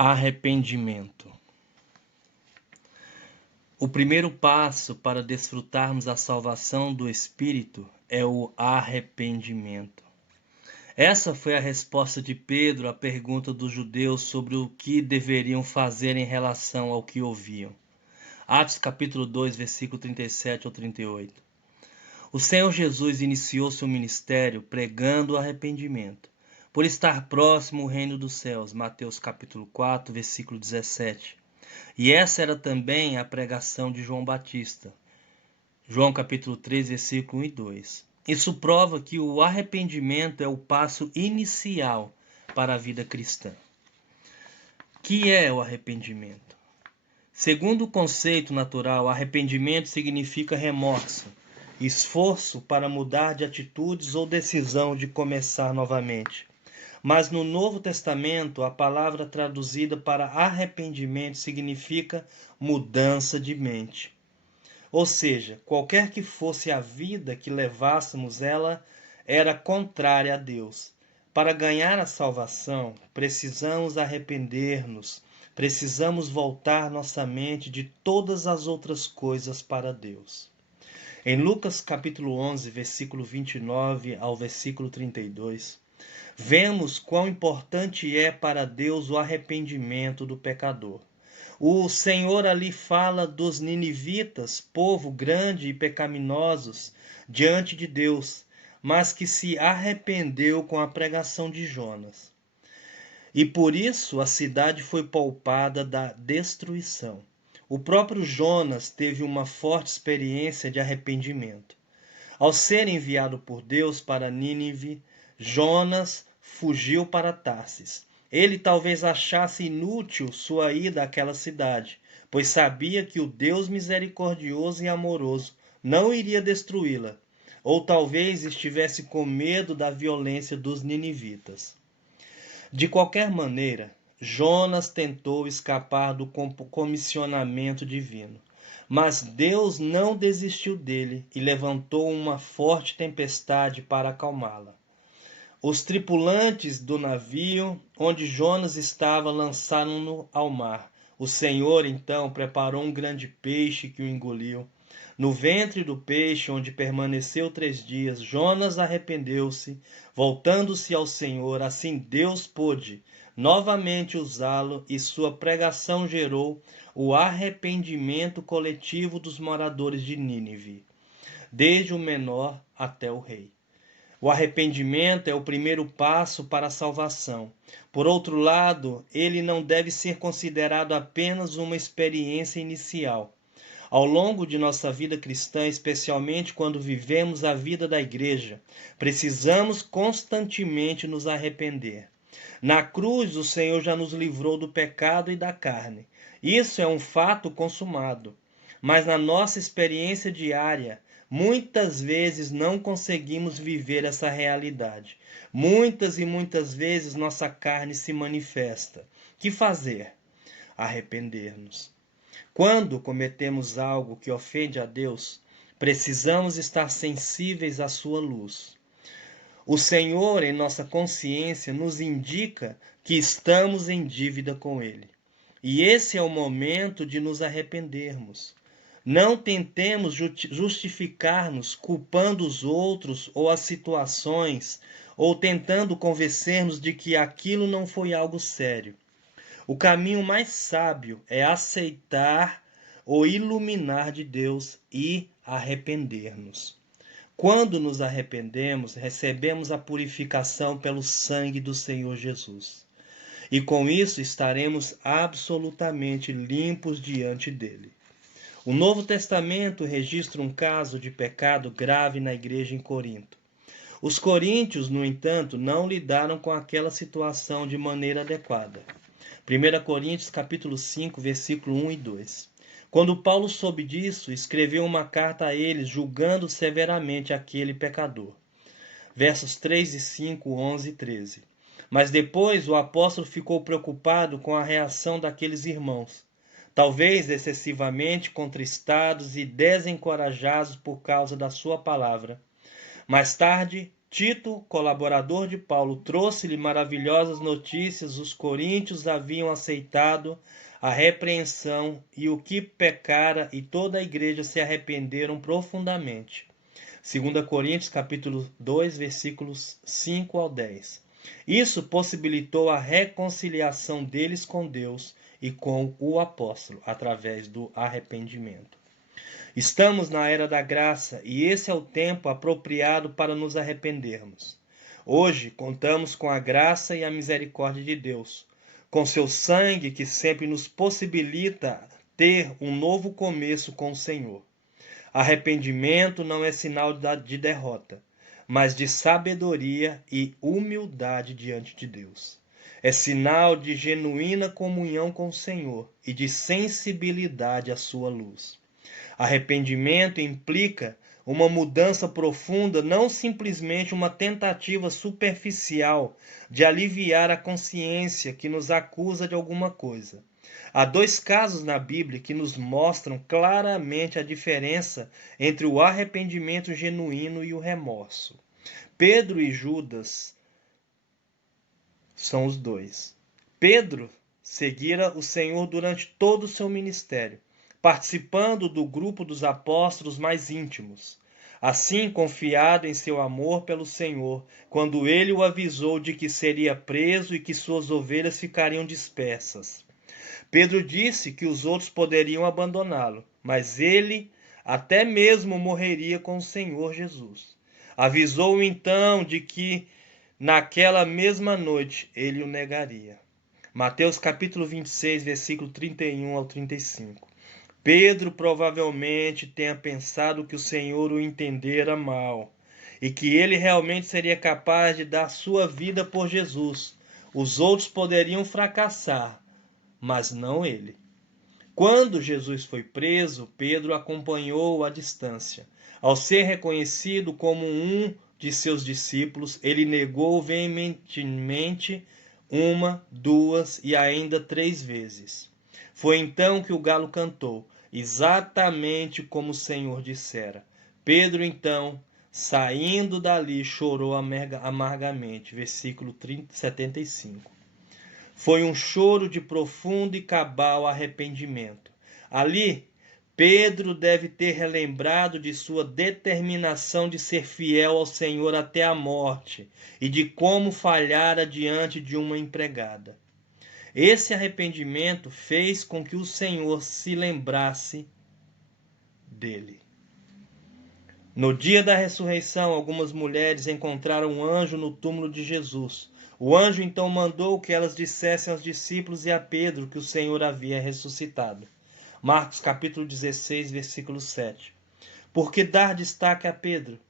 Arrependimento. O primeiro passo para desfrutarmos a salvação do Espírito é o arrependimento. Essa foi a resposta de Pedro à pergunta dos judeus sobre o que deveriam fazer em relação ao que ouviam. Atos capítulo 2, versículo 37 ao 38. O Senhor Jesus iniciou seu ministério pregando o arrependimento, por estar próximo o reino dos céus. Mateus capítulo 4, versículo 17. E essa era também a pregação de João Batista. João capítulo 3, versículo 1 e 2. Isso prova que o arrependimento é o passo inicial para a vida cristã. O que é o arrependimento? Segundo o conceito natural, arrependimento significa remorso, esforço para mudar de atitudes ou decisão de começar novamente. Mas no Novo Testamento, a palavra traduzida para arrependimento significa mudança de mente. Ou seja, qualquer que fosse a vida que levássemos, ela era contrária a Deus. Para ganhar a salvação, precisamos arrepender-nos, precisamos voltar nossa mente de todas as outras coisas para Deus. Em Lucas capítulo 11, versículo 29 ao versículo 32, vemos quão importante é para Deus o arrependimento do pecador. O Senhor ali fala dos ninivitas, povo grande e pecaminosos diante de Deus, mas que se arrependeu com a pregação de Jonas. E por isso a cidade foi poupada da destruição. O próprio Jonas teve uma forte experiência de arrependimento. Ao ser enviado por Deus para Nínive, Jonas fugiu para Tarsis. Ele talvez achasse inútil sua ida àquela cidade, pois sabia que o Deus misericordioso e amoroso não iria destruí-la, ou talvez estivesse com medo da violência dos ninivitas. De qualquer maneira, Jonas tentou escapar do comissionamento divino, mas Deus não desistiu dele e levantou uma forte tempestade para acalmá-la. Os tripulantes do navio onde Jonas estava lançaram-no ao mar. O Senhor, então, preparou um grande peixe que o engoliu. No ventre do peixe, onde permaneceu 3 dias, Jonas arrependeu-se, voltando-se ao Senhor. Assim Deus pôde novamente usá-lo e sua pregação gerou o arrependimento coletivo dos moradores de Nínive, desde o menor até o rei. O arrependimento é o primeiro passo para a salvação. Por outro lado, ele não deve ser considerado apenas uma experiência inicial. Ao longo de nossa vida cristã, especialmente quando vivemos a vida da igreja, precisamos constantemente nos arrepender. Na cruz, o Senhor já nos livrou do pecado e da carne. Isso é um fato consumado. Mas na nossa experiência diária, muitas vezes não conseguimos viver essa realidade. Muitas e muitas vezes nossa carne se manifesta. Que fazer? Arrepender-nos. Quando cometemos algo que ofende a Deus, precisamos estar sensíveis à sua luz. O Senhor, em nossa consciência, nos indica que estamos em dívida com Ele. E esse é o momento de nos arrependermos. Não tentemos justificar-nos culpando os outros ou as situações, ou tentando convencer-nos de que aquilo não foi algo sério. O caminho mais sábio é aceitar o iluminar de Deus e arrepender-nos. Quando nos arrependemos, recebemos a purificação pelo sangue do Senhor Jesus. E com isso estaremos absolutamente limpos diante dele. O Novo Testamento registra um caso de pecado grave na igreja em Corinto. Os coríntios, no entanto, não lidaram com aquela situação de maneira adequada. 1 Coríntios capítulo 5, versículo 1 e 2. Quando Paulo soube disso, escreveu uma carta a eles, julgando severamente aquele pecador. Versos 3 e 5, 11 e 13. Mas depois o apóstolo ficou preocupado com a reação daqueles irmãos, talvez excessivamente contristados e desencorajados por causa da sua palavra. Mais tarde, Tito, colaborador de Paulo, trouxe-lhe maravilhosas notícias. Os coríntios haviam aceitado a repreensão e o que pecara, e toda a igreja se arrependeram profundamente. 2 Coríntios capítulo 2, versículos 5 ao 10. Isso possibilitou a reconciliação deles com Deus e com o apóstolo, através do arrependimento. Estamos na era da graça e esse é o tempo apropriado para nos arrependermos. Hoje contamos com a graça e a misericórdia de Deus, com seu sangue que sempre nos possibilita ter um novo começo com o Senhor. Arrependimento não é sinal de derrota, mas de sabedoria e humildade diante de Deus. É sinal de genuína comunhão com o Senhor e de sensibilidade à sua luz. Arrependimento implica uma mudança profunda, não simplesmente uma tentativa superficial de aliviar a consciência que nos acusa de alguma coisa. Há dois casos na Bíblia que nos mostram claramente a diferença entre o arrependimento genuíno e o remorso. Pedro e Judas são os dois. Pedro seguira o Senhor durante todo o seu ministério, participando do grupo dos apóstolos mais íntimos. Assim, confiado em seu amor pelo Senhor, quando ele o avisou de que seria preso e que suas ovelhas ficariam dispersas. Pedro disse que os outros poderiam abandoná-lo, mas ele até mesmo morreria com o Senhor Jesus. Avisou-o então de que naquela mesma noite ele o negaria. Mateus capítulo 26, versículo 31 ao 35. Pedro provavelmente tenha pensado que o Senhor o entendera mal e que ele realmente seria capaz de dar sua vida por Jesus. Os outros poderiam fracassar, mas não ele. Quando Jesus foi preso, Pedro acompanhou-o à distância. Ao ser reconhecido como um de seus discípulos, ele negou veementemente uma, duas e ainda 3 vezes. Foi então que o galo cantou, exatamente como o Senhor dissera. Pedro, então, saindo dali, chorou amargamente. Versículo 75. Foi um choro de profundo e cabal arrependimento. Ali, Pedro deve ter relembrado de sua determinação de ser fiel ao Senhor até a morte e de como falhara diante de uma empregada. Esse arrependimento fez com que o Senhor se lembrasse dele. No dia da ressurreição, algumas mulheres encontraram um anjo no túmulo de Jesus. O anjo então mandou que elas dissessem aos discípulos e a Pedro que o Senhor havia ressuscitado. Marcos capítulo 16, versículo 7. Por que dar destaque a Pedro?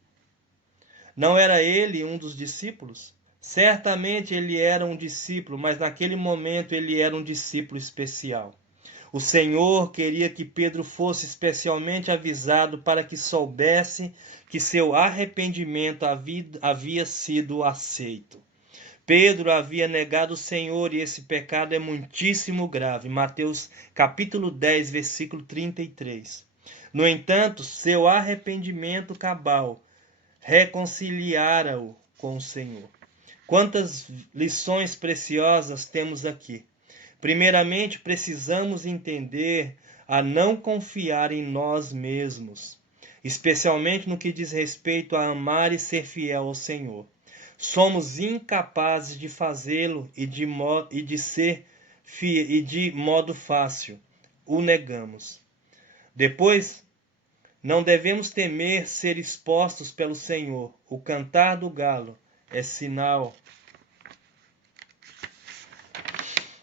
Não era ele um dos discípulos? Certamente ele era um discípulo, mas naquele momento ele era um discípulo especial. O Senhor queria que Pedro fosse especialmente avisado para que soubesse que seu arrependimento havia sido aceito. Pedro havia negado o Senhor e esse pecado é muitíssimo grave. Mateus capítulo 10, versículo 33. No entanto, seu arrependimento cabal reconciliara-o com o Senhor. Quantas lições preciosas temos aqui. Primeiramente, precisamos entender a não confiar em nós mesmos, especialmente no que diz respeito a amar e ser fiel ao Senhor. Somos incapazes de fazê-lo e de modo fácil o negamos. Depois, não devemos temer ser expostos pelo Senhor. O cantar do galo é sinal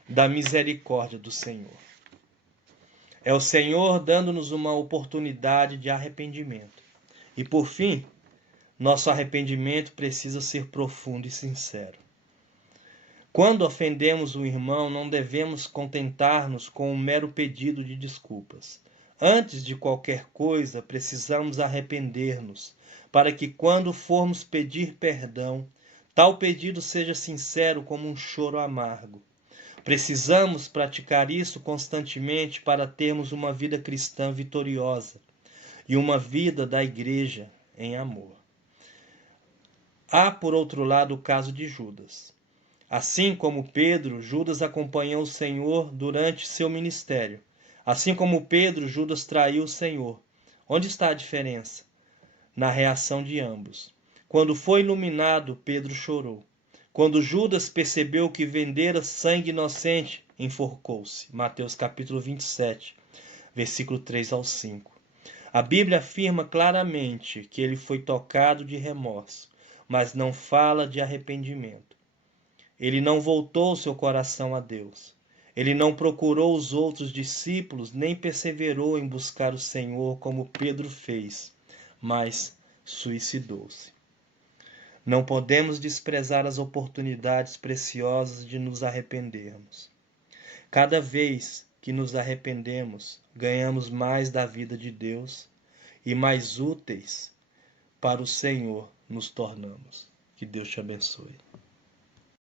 da misericórdia do Senhor. É o Senhor dando-nos uma oportunidade de arrependimento. E por fim, nosso arrependimento precisa ser profundo e sincero. Quando ofendemos o irmão, não devemos contentar-nos com um mero pedido de desculpas. Antes de qualquer coisa, precisamos arrepender-nos, para que quando formos pedir perdão, tal pedido seja sincero como um choro amargo. Precisamos praticar isso constantemente para termos uma vida cristã vitoriosa e uma vida da igreja em amor. Há, por outro lado, o caso de Judas. Assim como Pedro, Judas acompanhou o Senhor durante seu ministério. Assim como Pedro, Judas traiu o Senhor. Onde está a diferença? Na reação de ambos. Quando foi iluminado, Pedro chorou. Quando Judas percebeu que vendera sangue inocente, enforcou-se. Mateus capítulo 27, versículo 3 ao 5. A Bíblia afirma claramente que ele foi tocado de remorso, mas não fala de arrependimento. Ele não voltou seu coração a Deus. Ele não procurou os outros discípulos, nem perseverou em buscar o Senhor como Pedro fez, mas suicidou-se. Não podemos desprezar as oportunidades preciosas de nos arrependermos. Cada vez que nos arrependemos, ganhamos mais da vida de Deus e mais úteis para o Senhor nos tornamos. Que Deus te abençoe.